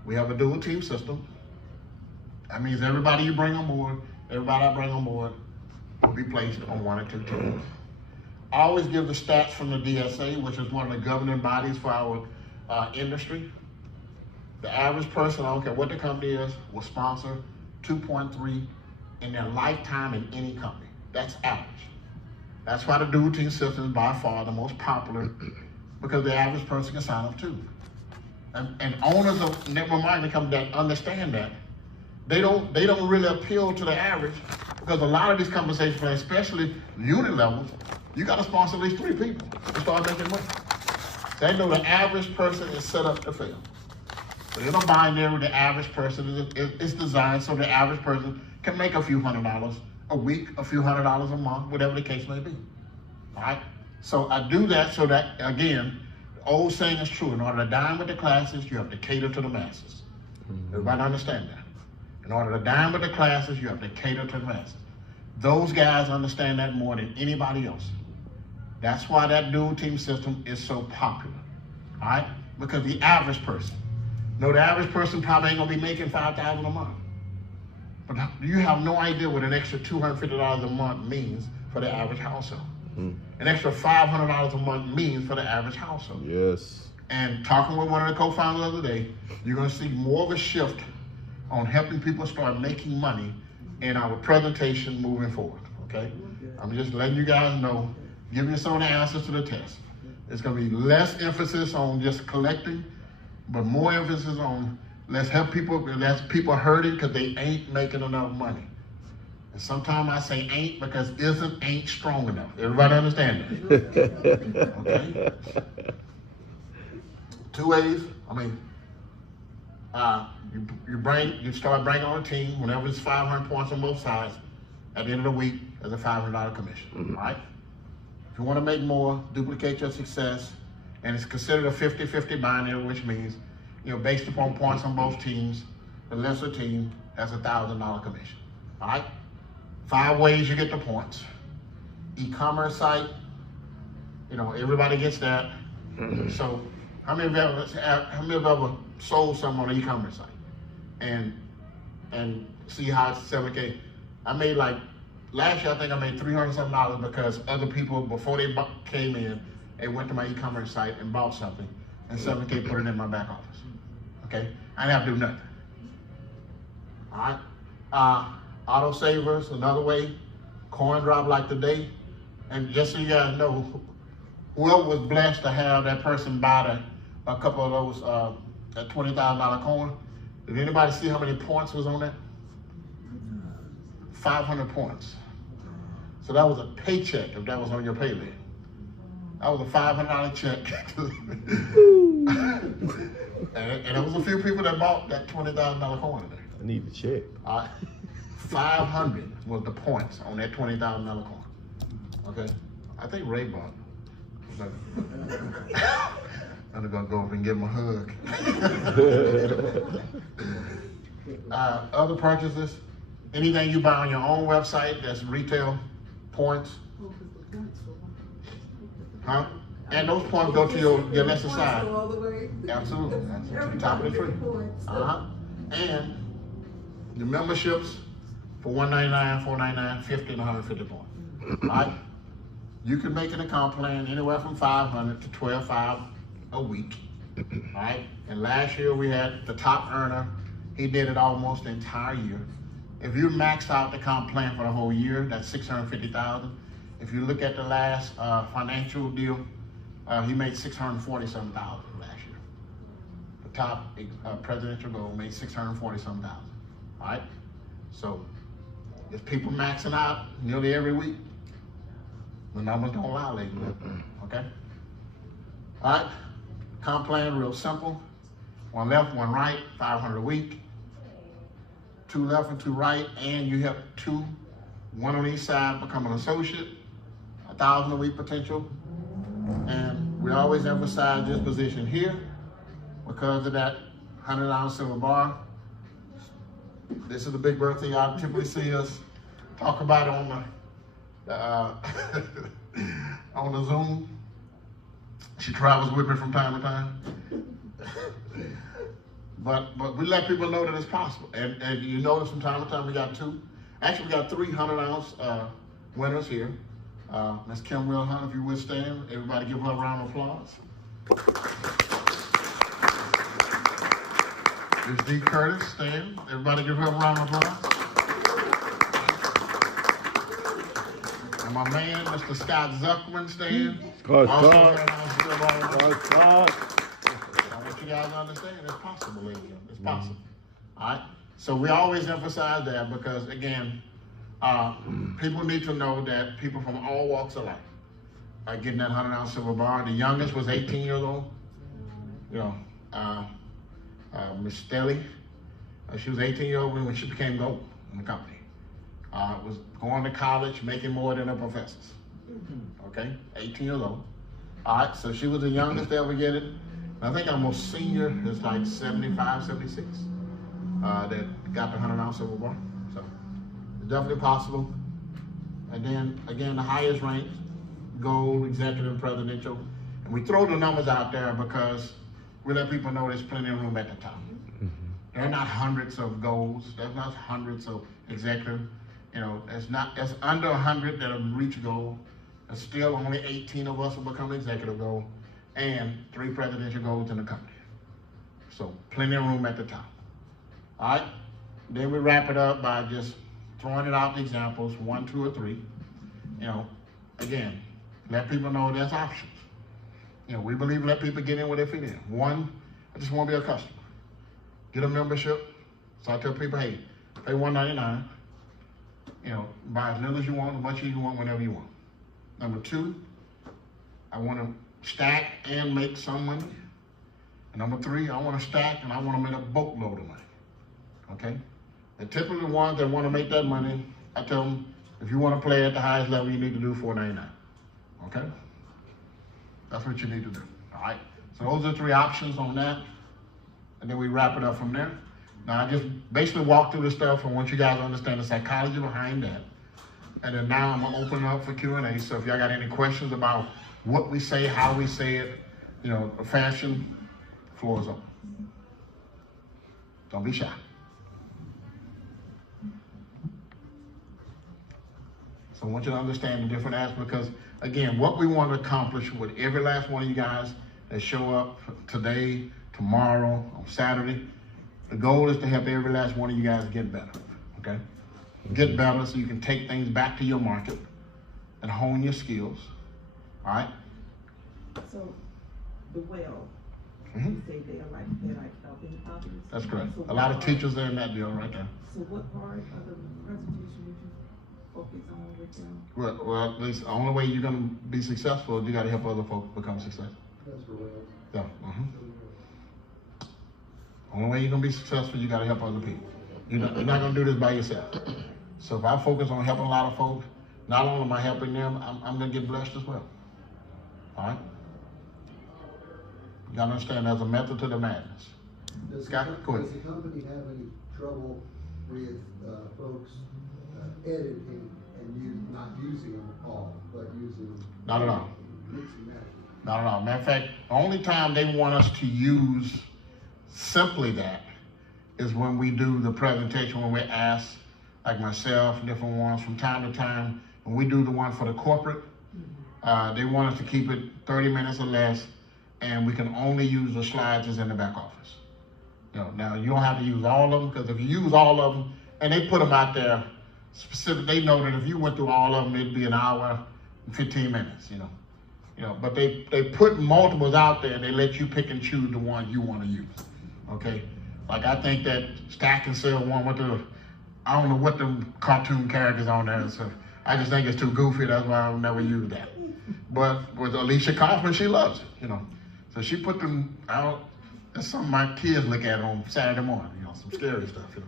We have a dual team system. That means everybody you bring on board, everybody I bring on board will be placed on 1 or 2 teams. I always give the stats from the DSA, which is one of the governing bodies for our industry. The average person, I don't care what the company is, will sponsor 2.3 in their lifetime in any company. That's average. That's why the dual team system is by far the most popular, because the average person can sign up too. And owners of network marketing companies that understand that, they don't really appeal to the average. Because a lot of these compensation plans, especially unit levels, you got to sponsor at least 3 people to start making money. They know the average person is set up to fail. So in a binary, the average person is designed so the average person can make a few $100s a week, a few $100s a month, whatever the case may be. All right? So I do that so that, again, the old saying is true. In order to dine with the classes, you have to cater to the masses. Everybody understand that? In order to dine with the classes, you have to cater to the masses. Those guys understand that more than anybody else. That's why that dual team system is so popular, all right? Because the average person, the average person probably ain't gonna be making $5,000 a month. But you have no idea what an extra $250 a month means for the average household. An extra $500 a month means for the average household. Yes. And talking with one of the co-founders the other day, you're gonna see more of a shift on helping people start making money in our presentation moving forward, okay? I'm just letting you guys know, give you some of the answers to the test. It's gonna be less emphasis on just collecting, but more emphasis on let's help people, let's people hurting because they ain't making enough money. And sometimes I say ain't because ain't strong enough. Everybody understand that? Okay? 2 ways, you start bringing on a team, whenever it's 500 points on both sides, at the end of the week, there's a $500 commission, all right? If you want to make more, duplicate your success, and it's considered a 50-50 binary, which means, based upon points on both teams, the lesser team has a $1,000 commission, all right? 5 ways you get the points. E-commerce site, everybody gets that. So how many have ever sold something on an e-commerce site and see how it's $7K? I made last year I think I made $300-something because other people, before they came in, they went to my e-commerce site and bought something, and $7K put it in my back office. Okay, I didn't have to do nothing. All right, auto savers, another way, coin drop like today, and just so you guys know, whoever was blessed to have that person buy a couple of those, that $20,000 coin, did anybody see how many points was on that? 500 points. So that was a paycheck if that was on your pay list. That was a $500 check. and there was a few people that bought that $20,000 coin today. I need to check. 500 was the points on that $20,000 coin. Okay? I think Ray bought it. I'm gonna go up and give him a hug. Other purchases, anything you buy on your own website that's retail points. Huh? And those points go to your lesser side. Absolutely. That's to the top of the tree. And the memberships for $199, $499, $50, and 150 points. All right? You can make an account plan anywhere from $500 to $12,500 a week. All right? And last year we had the top earner. He did it almost the entire year. If you maxed out the comp plan for the whole year, that's $650,000. If you look at the last financial deal, he made $647,000 last year. The top presidential goal made $647,000. All right? So if people maxing out nearly every week, the numbers don't lie, ladies and gentlemen. Okay? All right? Comp plan, real simple. One left, one right, $500 a week. 2 left and 2 right, and you have 2, 1 on each side, become an associate, $1,000 a week potential. And we always emphasize this position here because of that $100 silver bar. This is the big birthday y'all typically see us talk about on on the Zoom. She travels with me from time to time. But we let people know that it's possible. And you notice from time to time we got 2. Actually, we got 3 100-ounce winners here. Ms. Kim Wilhelm, if you would stand. Everybody give her a round of applause. Ms. D. Curtis, stand. Everybody give her a round of applause. And my man, Mr. Scott Zuckman, stand. Scott. I want you guys to understand it's possible, ladies. It's possible. All right? So we always emphasize that because, again, People need to know that people from all walks of life are getting that 100-ounce silver bar. The youngest was 18 years old. You know, Miss Stelly, she was 18 years old when she became gold in the company. Was going to college, making more than her professors. Okay, 18 years old. All right, so she was the youngest to ever get it. I think our most senior is like 75, 76 that got the 100-ounce silver bar. So it's definitely possible. And then again, the highest ranked, gold, executive, presidential. And we throw the numbers out there because we let people know there's plenty of room at the top. There are not hundreds of golds. There's not hundreds of executive. You know, there's under 100 that have reached gold. There's still only 18 of us will become executive gold, and 3 presidential golds in the company. So plenty of room at the top. All right, then we wrap it up by just throwing it out the examples, 1, 2, or 3. You know, again, let people know there's options. You know, we believe let people get in where they fit in. 1, I just want to be a customer. Get a membership. So I tell people, hey, pay $1.99. You know, buy as little as you want, as much as you want, whenever you want. Number 2, I want to stack and make some money. And number 3, I want to stack and I want to make a boatload of money. Okay? And typically the ones that want to make that money, I tell them, if you want to play at the highest level, you need to do $4.99. Okay? That's what you need to do. All right? So those are the 3 options on that. And then we wrap it up from there. Now I just basically walk through this stuff. I want you guys to understand the psychology behind that. And then now I'm gonna open it up for Q&A. So if y'all got any questions about what we say, how we say it, you know, fashion, floor is open. Don't be shy. So I want you to understand the different aspects because, again, what we want to accomplish with every last one of you guys that show up today, tomorrow, on Saturday, the goal is to help every last one of you guys get better, okay? Get better so you can take things back to your market and hone your skills, all right? So the well, you say they're like helping others? That's correct. So a lot of teachers are in that deal right there. So what part of the presentation would you focus on with them? Well, at least the only way you're gonna be successful is you gotta help other folks become successful. That's correct. Yeah. Only way you're gonna be successful, you gotta help other people. You're not gonna do this by yourself. So if I focus on helping a lot of folks, not only am I helping them, I'm gonna get blessed as well. All right? You gotta understand there's a method to the madness. Scott, go ahead. Does the company have any trouble with folks editing and not using them all, but using them? Not at all. Mixing that. Not at all. Matter of fact, the only time they want us to use simply that is when we do the presentation, when we ask, like myself, different ones from time to time, when we do the one for the corporate, they want us to keep it 30 minutes or less, and we can only use the slides that's in the back office. You know, now you don't have to use all of them, because if you use all of them, and they put them out there specific, they know that if you went through all of them, it'd be an hour and 15 minutes, you know. But they put multiples out there, and they let you pick and choose the one you want to use, okay? Like I think that Stack and Sell one with the, I don't know what the cartoon characters on there, so I just think it's too goofy, that's why I'll never use that. But with Alicia Kaufman, she loves it, you know. So she put them out, that's something my kids look at on Saturday morning, you know, some scary stuff, you know.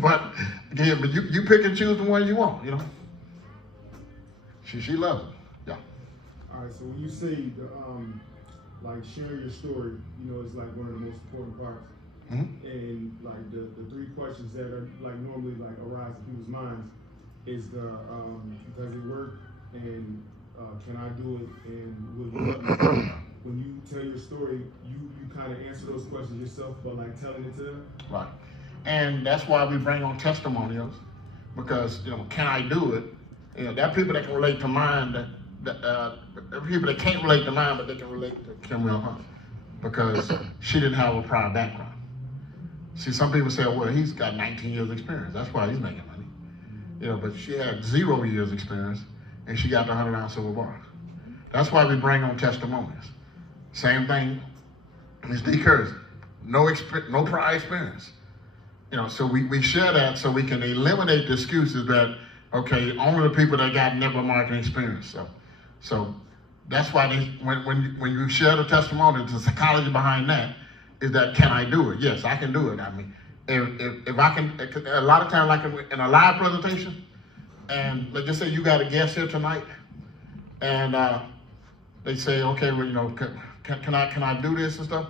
But again, but you pick and choose the one you want, you know. She loves it, yeah. All right, so when you say the like share your story, you know, it's like one of the most important parts. And like the 3 questions that are like normally like arise in people's minds is the does it work, and can I do it, and will you let me? When you tell your story, you kind of answer those questions yourself, but like telling it to them. Right, and that's why we bring on testimonials, because you know, can I do it? You know, there are people that can relate to mine. There are people that can't relate to mine, but they can relate to Kim Hubbard because she didn't have a prior background. See, some people say, well, he's got 19 years experience. That's why he's making money. You know, but she had 0 years experience, and she got the 100-ounce silver bar. That's why we bring on testimonials. Same thing, Ms. D. Curtis, no prior experience. so we share that so we can eliminate the excuses that, okay, only the people that got network marketing experience. So that's why when you share the testimony, the psychology behind that is that, can I do it? Yes, I can do it. I mean, if I can, a lot of times, like in a live presentation, and let's just say you got a guest here tonight, and they say, okay, well, can I do this and stuff?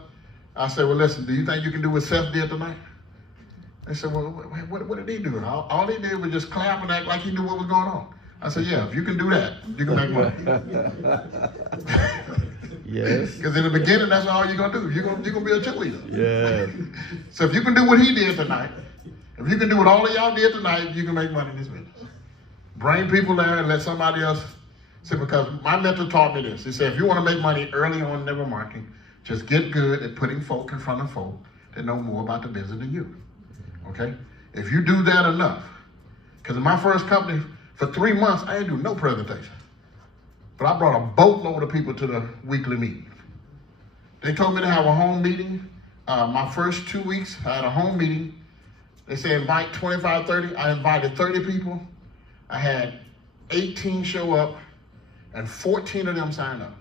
I say, well, listen, do you think you can do what Seth did tonight? They said, well, what did he do? All he did was just clap and act like he knew what was going on. I said, yeah, if you can do that, you can make money. Yes. Because in the beginning, that's all you're gonna do. You're gonna be a cheerleader. Yeah. So if you can do what he did tonight, if you can do what all of y'all did tonight, you can make money in this business. Bring people there and let somebody else. See, because my mentor taught me this. He said, if you want to make money early on in network marketing, just get good at putting folk in front of folk that know more about the business than you. Okay? If you do that enough, because in my first company, for 3 months, I didn't do no presentation. But I brought a boatload of people to the weekly meeting. They told me to have a home meeting. My first 2 weeks, I had a home meeting. They said invite 25, 30. I invited 30 people. I had 18 show up, and 14 of them signed up.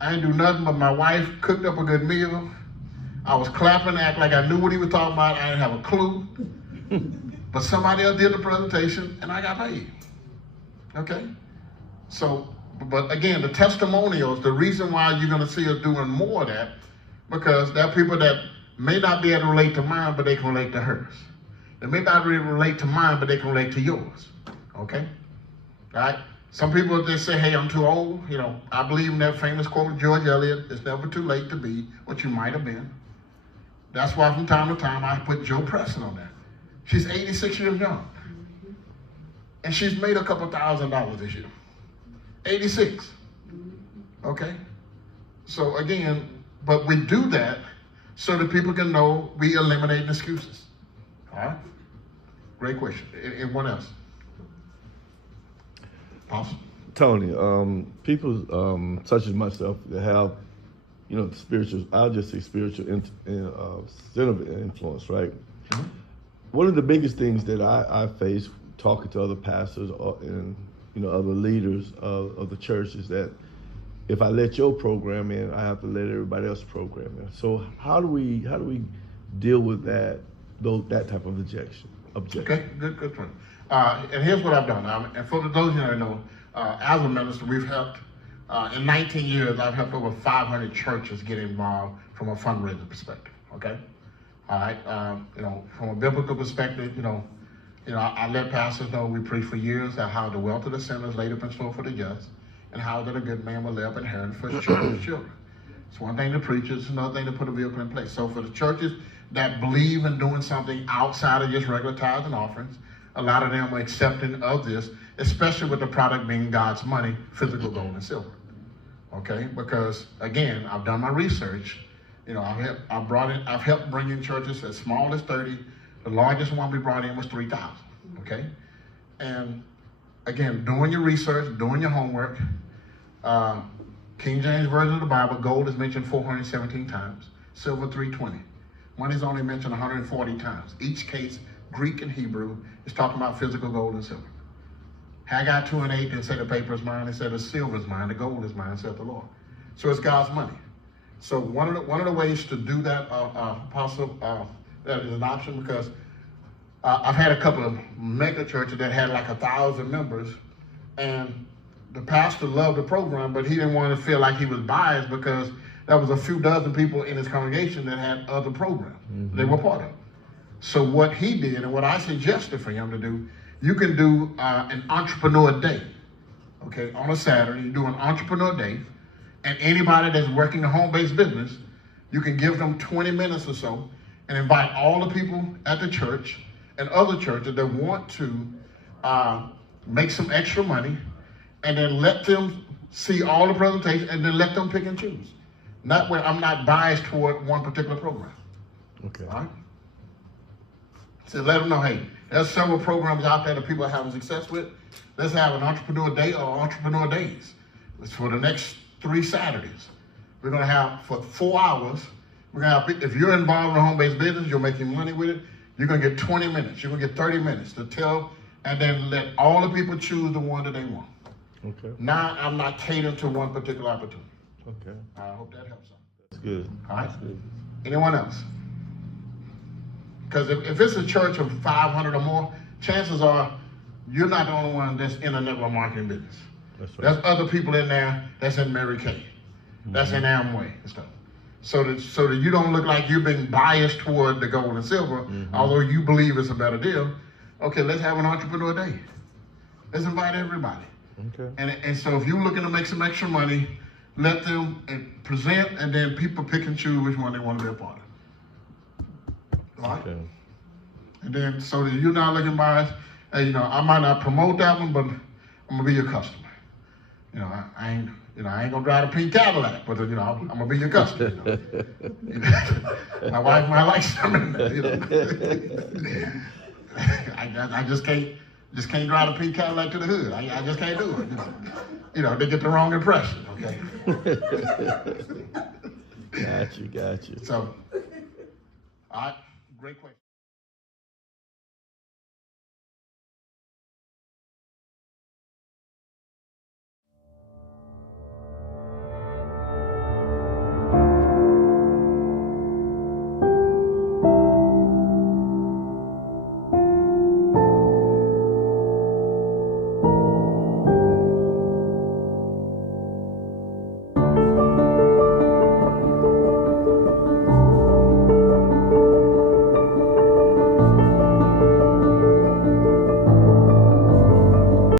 I didn't do nothing, but my wife cooked up a good meal. I was clapping, act like I knew what he was talking about. I didn't have a clue. But somebody else did the presentation, and I got paid. Okay? So, but again, the testimonials, the reason why you're going to see us doing more of that, because there are people that may not be able to relate to mine, but they can relate to hers. They may not really relate to mine, but they can relate to yours. Okay? All right? Some people just say, hey, I'm too old. I believe in that famous quote of George Eliot, it's never too late to be what you might have been. That's why from time to time I put Joe Preston on that. She's 86 years young. And she's made a couple $1,000s this year. 86. Okay? So again, but we do that so that people can know we eliminate excuses. All right? Great question. Anyone else? Awesome. Tony, people such as myself that have, spiritual, I'll just say spiritual center of influence, right? Mm-hmm. One of the biggest things that I face talking to other pastors and other leaders of the church is that if I let your program in, I have to let everybody else's program in. So how do we deal with that type of objection? Okay, good point. And here's what I've done. And for those of you that know, as a minister, we've helped, in 19 years, I've helped over 500 churches get involved from a fundraising perspective, okay? All right, from a biblical perspective, I let pastors know we preach for years that how the wealth of the sinner is laid up in store for the just, and how that a good man will lay up inheritance for his children. It's one thing to preach, it's another thing to put a vehicle in place. So for the churches that believe in doing something outside of just regular tithes and offerings, a lot of them are accepting of this, especially with the product being God's money, physical gold and silver. Okay, because again, I've done my research. I've helped bring in churches as small as 30. The largest one we brought in was 3,000. Okay, and again, doing your research, doing your homework. King James Version of the Bible, gold is mentioned 417 times, silver 320. Money is only mentioned 140 times. Each case, Greek and Hebrew, is talking about physical gold and silver. Haggai 2:8 didn't say the paper is mine, it said the silver is mine, the gold is mine, said the Lord. So it's God's money. So one of the ways to do that, Apostle, that is an option, because I've had a couple of mega churches that had like 1,000 members, and the pastor loved the program, but he didn't want to feel like he was biased because there was a few dozen people in his congregation that had other programs they were part of. So what he did, and what I suggested for him to do, you can do an entrepreneur day. Okay, on a Saturday, you do an entrepreneur day, and anybody that's working a home-based business, you can give them 20 minutes or so and invite all the people at the church and other churches that want to make some extra money, and then let them see all the presentations, and then let them pick and choose. Not where I'm not biased toward one particular program. Okay. All right? So let them know, hey, there's several programs out there that people are having success with. Let's have an entrepreneur day or entrepreneur days. It's for the next 3 Saturdays. We're going to have, for 4 hours, we're going to have, if you're involved in a home-based business, you're making money with it, You're gonna get 20 minutes, you're gonna get 30 minutes to tell, and then let all the people choose the one that they want. Okay. Now I'm not catering to one particular opportunity. Okay. I hope that helps some. That's good. All right. That's good. Anyone else? Because if it's a church of 500 or more, chances are you're not the only one that's in a network marketing business. That's right. There's other people in there that's in Mary Kay, that's in Amway and stuff. So that you don't look like you're being biased toward the gold and silver, although you believe it's a better deal. Okay, let's have an entrepreneur day. Let's invite everybody. Okay. And so if you're looking to make some extra money, let them present, and then people pick and choose which one they want to be a part of. All right? Okay. And then so that you're not looking biased, hey, you know, I might not promote that one, but I'm gonna be your customer. You know, I ain't gonna drive a pink Cadillac, but you know, I'm gonna be your customer. You know? My wife might like something, you know. I just can't drive a pink Cadillac to the hood. I just can't do it. You know, they get the wrong impression. Okay. Got you. So, all right, great question.